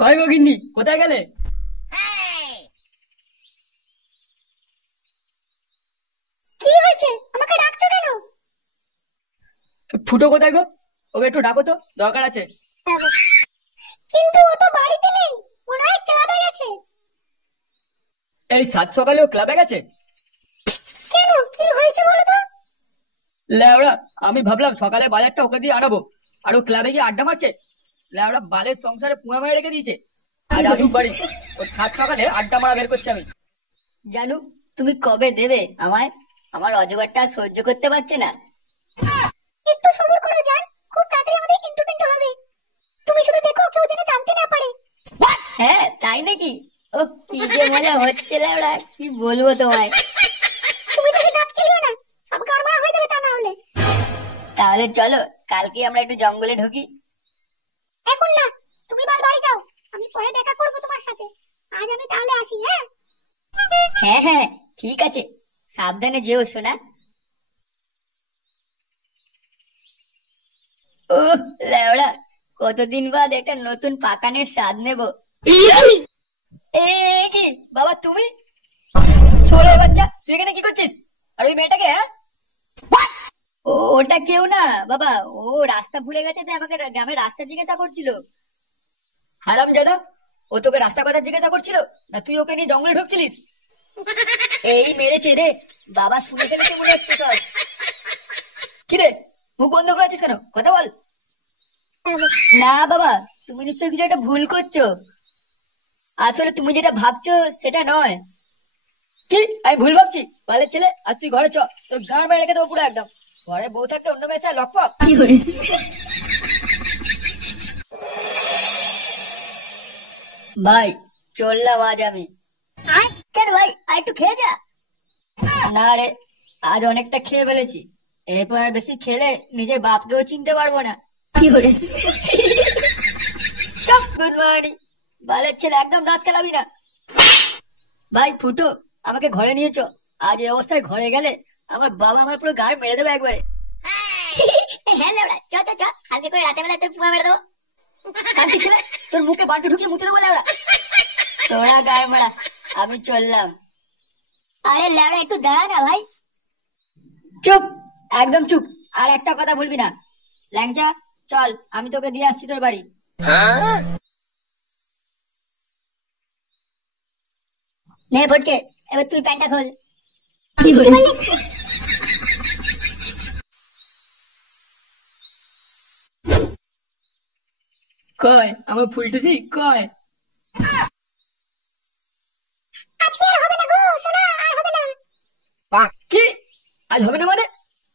কয় গো গিন্নি, কোথায় গেলে? কি হয়েছে? আমাকে ডাকছো কেন? ফুটো কোথায় গো? ওকে একটু ডাকো তো, দরকার আছে। কিন্তু ও তো বাড়িতে নেই, মনে হয় ক্লাবে গেছে। এই সাত সকালেও ক্লাবে গেছে? কেন, কি হয়েছে বলো তো? লেওড়া, আমি ভাবলাম সকালে বাজারটা ওকে দিয়ে আনাবো, আর ও ক্লাবে গিয়ে আড্ডা মারছে। লেওড়া বালের সংসারে পুঁয়া মেরে রেখে দিয়েছে। আর আসুক বাড়ি, ও সাত সকালে আড্ডা মারা বের করছে আমি। জানু, তুমি কবে দেবে আমায়? আমার অজগরটা আর সহ্য করতে পারছে না। একটু সময় করো জান, খুব তাড়াতাড়ি আমাদের ইন্টু পিন্টু হবে। তুমি শুধু দেখো কেউ যেন জানতে না পারে। হ্যাঁ তাই নাকি? ও কি যে মজা হচ্ছে লেওড়া, কি বলবো তোমায়। তুমি তো দাঁত খেলিও না, সব গড়বড় হয়ে যাবে তা না হলে। তাহলে চলো কালকে আমরা একটু জঙ্গলে ঢুকি। এখন না, তুমি বাড়ি যাও, আমি পরে দেখা করবো তোমার সাথে। আজ আমি তাহলে আসি। হ্যাঁ হ্যাঁ হ্যাঁ ঠিক আছে, সাবধানে যেও শোনা। ও লেওড়া, কতদিন বাদ একটা নতুন পাকানের স্বাদ নেব। এ কি বাবা তুমি? ছোড়ে বাচ্চা, তুই এখানে কি করছিস? আর ওই মেয়েটাকে? হ্যাঁ, ওটা কেউ না বাবা, ও রাস্তা ভুলে গেছে, তাই আমাকে গ্রামের রাস্তা জিজ্ঞাসা করছিল। হারাম জাদা, ও তোকে রাস্তা কথা জিজ্ঞাসা করছিল, না তুই ওকে নিয়ে জঙ্গলে ঢুকছিলিস? এই মেরেছে রে বাবা, শুনে ফেলেছে মনে হচ্ছে সব। কিরে, মুখ বন্ধ করে আছিস কেন? কথা বল। না বাবা, তুমি নিশ্চয়ই কিছু একটা ভুল করছো। আসলে তুমি যেটা ভাবছো সেটা নয়। কি আমি ভুল ভাবছি? বালের ছেলে, আজ তুই ঘরে চ, তোর গাঁড় মেরে রেখে দেবো পুরো একদম। ঘরে বউ থাকতে অন্য মেয়ের সাথে লকপক। ভাই চললাম আজ আমি। কেন ভাই, আর একটু খেয়ে যা। না রে, আজ অনেকটা খেয়ে ফেলেছি, এরপর আর বেশি খেলে নিজের বাপকেও চিনতে পারবো না। চুপ গুড মর্নিং, বালের ছেলে, একদম দাঁত খেলাবি না। ভাই ফুটো, আমাকে ঘরে নিয়ে চ। আজ এই অবস্থায় ঘরে গেলে আমার বাবা আমার পুরো গাড় মেরে দেবে একবারে। হ্যাঁ লেবড়া, চ চ চ, কালকে করে রাতে বেলা তোর পুয়া মেরে দেবো। শান্তি ছেলে, তোর মুখে বান্টু ঢুকিয়ে মুছে দেবো লেবড়া। তোরা গাড় মারা, আমি চললাম। আরে লেবড়া একটু দাঁড়া না ভাই। চুপ, একদম চুপ, আর একটা কথা বলবি না। ল্যাংচা চল, আমি তোকে দিয়ে আসছি তোর বাড়ি। নে ফটকে, এবার তুই প্যান্টটা খোল। কয় আমার ফুলটুসি কয়? আজকে আর হবে না গো সোনা, আর হবে না। কি আজ হবে না মানে?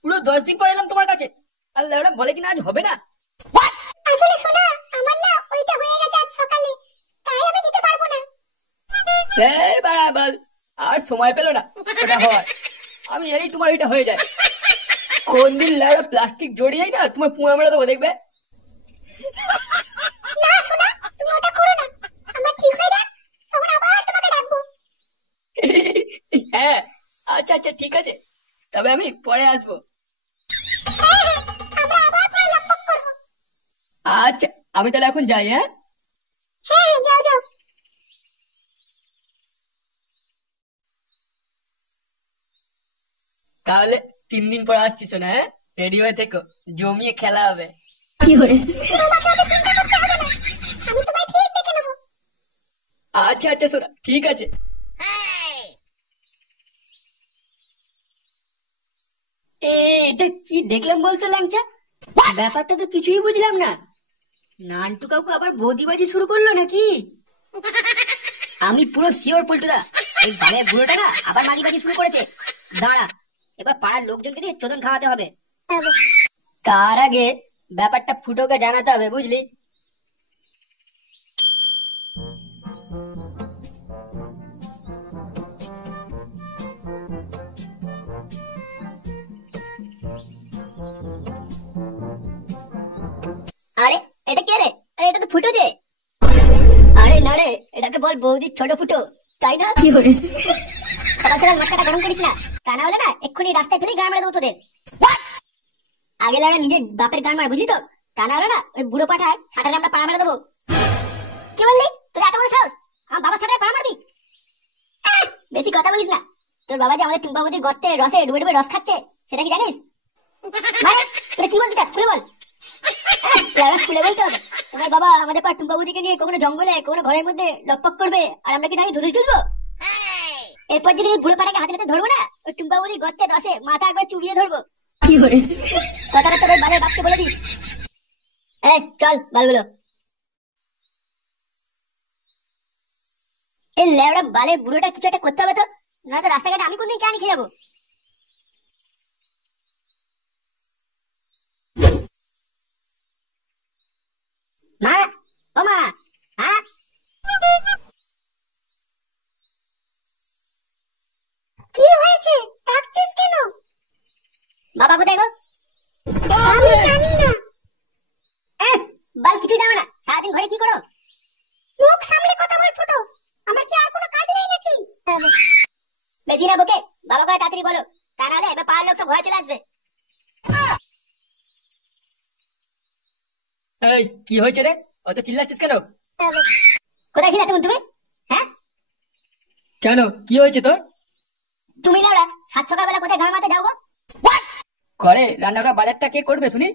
পুরো 10 দিন পর এলাম তোমার কাছে, আর লেওড়া বলে কিনা আজ হবে না। আসলে সোনা, আমার না ওইটা হয়ে গেছে আজ সকালে, তাই আমি দিতে পারবো না। এই বাড়া বল, আর সময় পেলো না ওটা হওয়ার। আমি জানি তোমার এটা হয়ে যায়। কোন দিন লেওড়া প্লাস্টিক জড়িয়েই না তোমার পুঁয়া মেরে দেবো, দেখবে। না সোনা, তুমি ওটা করো না, আমার ঠিক হয়ে যাক, তখন আবার তোমাকে ডাকবো। হ্যাঁ আচ্ছা আচ্ছা ঠিক আছে, তবে আমি পরে আসবো। হ্যাঁ হ্যাঁ, আমরা আবার পরে লকপক করবো। আচ্ছা আমি তাহলে এখন যাই। হ্যাঁ হ্যাঁ হ্যাঁ, যাও যাও। তাহলে 3 দিন পর আসছি শোনা। হ্যাঁ, রেডি হয়ে থেকো, জমিয়ে খেলা হবে। তোমাকে অত চিন্তা করতে হবে না, আমি তোমায় ঠিক দেখে নেবো। আচ্ছা আচ্ছা শোনা, ঠিক আছে। এটা কি দেখলাম বলতো ল্যাংচা? ব্যাপারটা তো কিছুই বুঝলাম না। নান্টু কাকু আবার বৌদিবাজি শুরু করলো নাকি? আমি পুরো শিওর পল্টুদা, এই বালের বুড়োটা না আবার মাগিবাজি শুরু করেছে। দাঁড়া, এবার পাড়ার লোকজনকে দিয়ে চোদন খাওয়াতে হবে। তার আগে ব্যাপারটা ফুটোকে জানাতে হবে, বুঝলি? আরে এটা কে রে? আরে এটা তো ফুটো যে। আরে না রে, এটাকে বল বৌদির ছোট ফুটো, তাই না? সকাল সকাল মাথাটা গরম করিস না, তা না হলে না এক্ষুনি রাস্তায় ফেলেই গান মেরে দেবো তোদের। আগে লাউড়া নিজের বাপের গান মার, বুঝলি তো? তা না হলে না ওই বুড়ো পাঠার সাঁটারে আমরা পাড়া মেরে দেবো। কি বললি? তোর এত বড় সাহস আমার বাবার সাথে পাড়া মারবি? বেশি কথা বলিস না। তোর বাবা যে আমাদের টুম্পাবতীর গর্তে রসে ডুবে ডুবে রস খাচ্ছে সেটা কি জানিস? মানে তুই কি বলতে চাস খুলে বল। খুলে বলতে হবে। তোমার বাবা আমাদের পর টুম্পাবতীকে নিয়ে কখনো জঙ্গলে কখনো ঘরের মধ্যে লকপক করবে আর আমরা কি দাঁড়িয়ে ধুধুই চলবো? এরপর যদি বুড়ো পাটাকে হাতে হাতে ধরবো না, ওই টুম্পাবতীর গর্তে রসে মাথা একবার চুবিয়ে ধরবো। কি করে কথাটা তোর বালের বাপকে বলে দিস। চল বালগুলো। এই লেওড়া বালের বুড়োটা কিছু একটা করতে হবে তো, নয়তো রাস্তাঘাটে আমি কোনদিন কেন খেয়ে যাবো। মা, ও মা, হ্যাঁ কি হয়েছে? ডাকছিস কেন? বাবা কোথায় গো? আমি জানি না। বাল কিছুই জানো না, সারাদিন ঘরে কি করো? মুখ সামলে কথা বল ফুটো, আমার কি আর কোনো কাজ নেই নাকি? বেশি না বকে, বাবা কয় তাড়াতাড়ি বলো, তা নাহলে এবার পাড়ার লোক সব ভয় চলে আসবে। এই কি হয়েছে রে? অত চিল্লাচ্ছিস কেন? কোথায় ছিলে তুমি? হ্যাঁ কেন কি হয়েছে তোর? তুমি লাউড়া সাত সকালবেলা কোথায় গান মারতে যাও গো? ঘরে রান্নাটা বাজারটা কে করবে শুনি?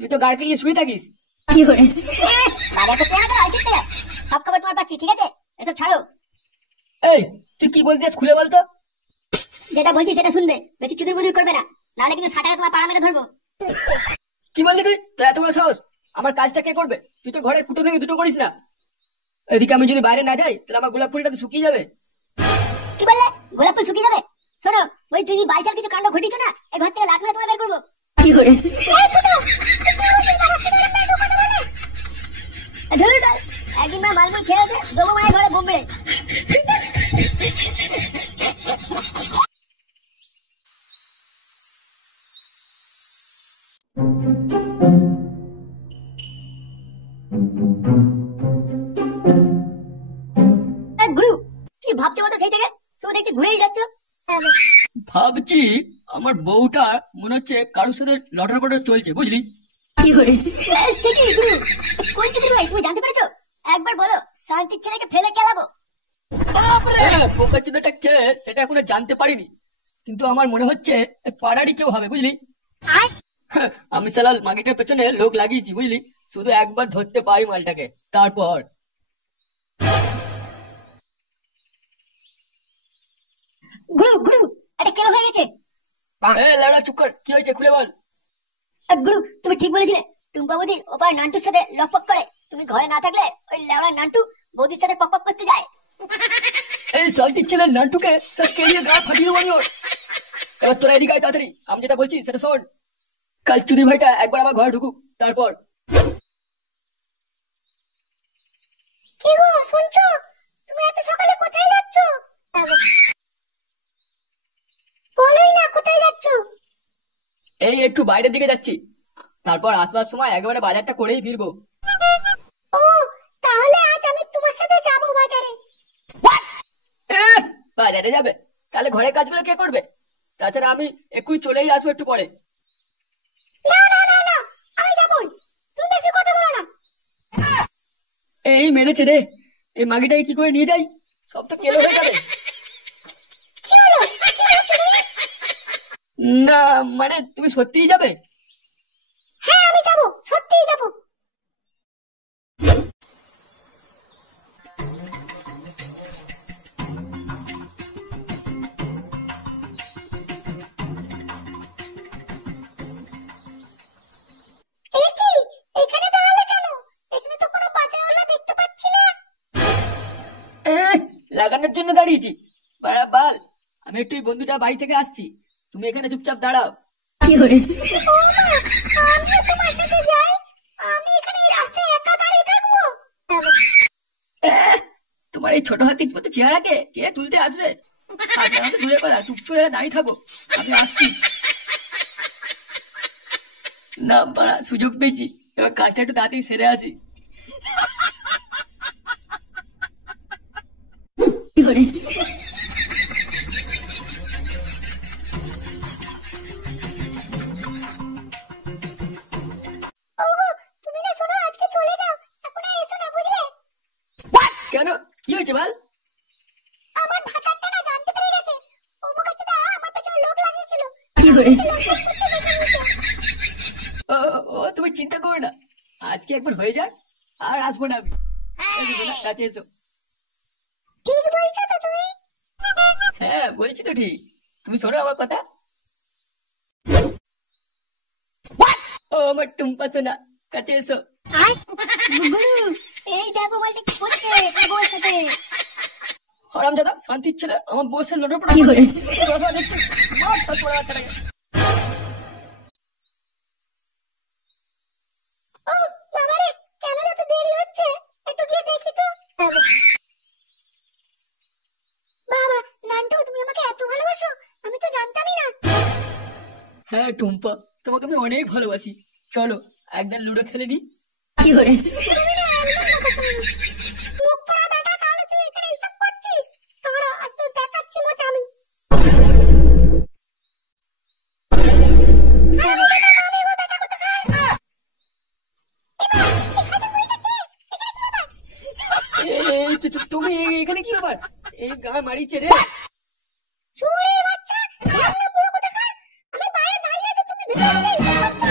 তুই তো গাড়িতে গিয়ে শুয়ে থাকিস। কি করে বাজার করতে যাবে? সব খবর তোমার পাচ্ছি, ঠিক আছে? এসব ছাড়ো। এই তুই কি বলছিস খুলে বলতো। যেটা বলছি সেটা শুনবে, বেশি চুদুর বুদুর করবে না, নাহলে কিন্তু সাটারে তোমার পাড়া মেরে ধরবো। কি বললি তুই? তোর এত বড় সাহস? আমার কাজটা কে করবে? তুই তো ঘরের কুটো ভেঙে দুটো করিস না। এদিকে আমি যদি বাইরে না যাই তাহলে আমার গোলাপ ফুলটা তো শুকিয়ে যাবে। কি বললে? গোলাপ ফুল শুকিয়ে যাবে? শোনো, ওই তুই বাইচাল কিছু কাণ্ড ঘটিছ না, এই ঘর থেকে লাখ তোমায় বের করবো। কি করে একদিন মা মালমুল খেয়ে আছে, দেবো মায়ের ঘরে বোম্বে। গুরু কি ভাবছো বলতো সেই থেকে? শুধু দেখছি ঘুরেই যাচ্ছ। ভাবছি আমার বউটা মনে হচ্ছে কারোর সাথে লটার পটার চলছে, বুঝলি? কি করে সে কি গুরু? কোন চিত্র ভাই তুমি জানতে পেরেছো? একবার বলো, শান্তির ছেলেকে ফেলে খেলাবো। পোকা চুদাটা কে সেটা এখনো জানতে পারিনি, কিন্তু আমার মনে হচ্ছে পাড়ারই কেউ হবে, বুঝলি? আমি সালাল মাগিটার পেছনে লোক লাগিয়েছি, বুঝলি? শুধু একবার ধরতে পারি মালটাকে, তারপর গুরু গুরু এটা কেন হয়ে গেছে? লেবড়া চুপ কর, কি হয়েছে খুলে বল। গুরু তুমি ঠিক বলেছিলে, টুম্পা বৌদি ওপার নান্টুর সাথে লকপক করে, তুমি ঘরে না থাকলে ওই লেবড়া নান্টু বৌদির সাথে পকপক করতে যায়। এই শান্তির ছেলে নান্টুকে সব কেড়িয়ে গা ফাটিয়ে দেবো আমি ওর। এবার তোরা এদিকে আয় তাড়াতাড়ি, আমি যেটা বলছি সেটা শোন। কাল চুদির ভাইটা একবার আমার ঘরে ঢুকুক, তারপর। কি গো শুনছো? তুমি এত সকালে কোথায় যাচ্ছ? বলোই না কোথায় যাচ্ছ? এই একটু বাইরের দিকে যাচ্ছি, তারপর আসবার সময় একেবারে বাজারটা করেই ফিরবো। ও তাহলে আজ আমি তোমার সাথে যাবো বাজারে। বাজারে যাবে? তাহলে ঘরের কাজগুলো কে করবে? তাছাড়া আমি এক্ষুনি চলেই আসবো একটু পরে। না না না না আমি যাবই, তুমি বেশি কথা বলো না। এই মেরেছে রে, এই মাগিটাকে কি করে নিয়ে যাই? সব তো কেলো হয়ে যাবে। কি হলো? কি ভাবছো তুমি? না মানে তুমি সত্যিই যাবে? হ্যাঁ আমি যাবো, সত্যিই যাবো। লাগানোর জন্য দাঁড়িয়েছি? বাড়া বাল, আমি একটু এই বন্ধুটা বাড়ি থেকে আসছি, তুমি এখানে চুপচাপ দাঁড়াও। কি করে আমি তোমার সাথে যাই? আমি এখানে রাস্তায় একা দাঁড়িয়ে থাকবো? তোমার এই ছোট হাতির মতো চেহারাকে কে তুলতে আসবে? আপনারা তো দূরে কথা, চুপ করে দাঁড়িয়ে থাকো, আমি আসছি। না বাড়া, সুযোগ পেয়েছি, এবার কাজটা একটু তাড়াতাড়ি সেরে আসি। কি করে তুমি না শোনো, আজকে চলে যাও, এখন আর এসো না, বুঝলে? হয়েছে বল? আমার ভাতারটা না জানতে পেরে গেছে ও বোকাচোদা আমার পেছনে লোক লাগিয়েছিল। ও ও, তুমি চিন্তা করো না, আজকে একবার হয়ে যাক আর আসবো না আমি। এই যে না, কাছে এসো। ঠিক বলছো তো তুমি? হ্যাঁ বলছি তো ঠিক, তুমি শোনো আমার কথা। ও আমার টুম্পা সোনা, কাছে এসো। গুরু এই দেখো বলতে কি করছে তোর বউয়ের সাথে? হরাম দাদা শান্তির ছেলে আমার বসে লড়পড়া দেখছি। মার সব পড়া বাচ্চাটাকে। ও বাবারে কেন এত দেরি হচ্ছে? একটু গিয়ে দেখি তো। বাবা নান্টু তুমি আমাকে এত ভালোবাসো, আমি তো জানতামই না। হ্যাঁ টুম্পা, তোমাকে আমি অনেক ভালোবাসি, চলো একদম লুডো খেলে নি। মুখ পোড়া বেটা, তাহলে তুই এখানে এসব করছিস? দাঁড়া আজ তো দেখাচ্ছি মজা আমি। তুমি এখানে কি ব্যাপার? এই গা মারিছে রে। চোরের বাচ্চা, আমরা পুরো কোথাকার? আমি বাইরে দাঁড়িয়ে আছি, তুমি ভিতরে এসে করছো।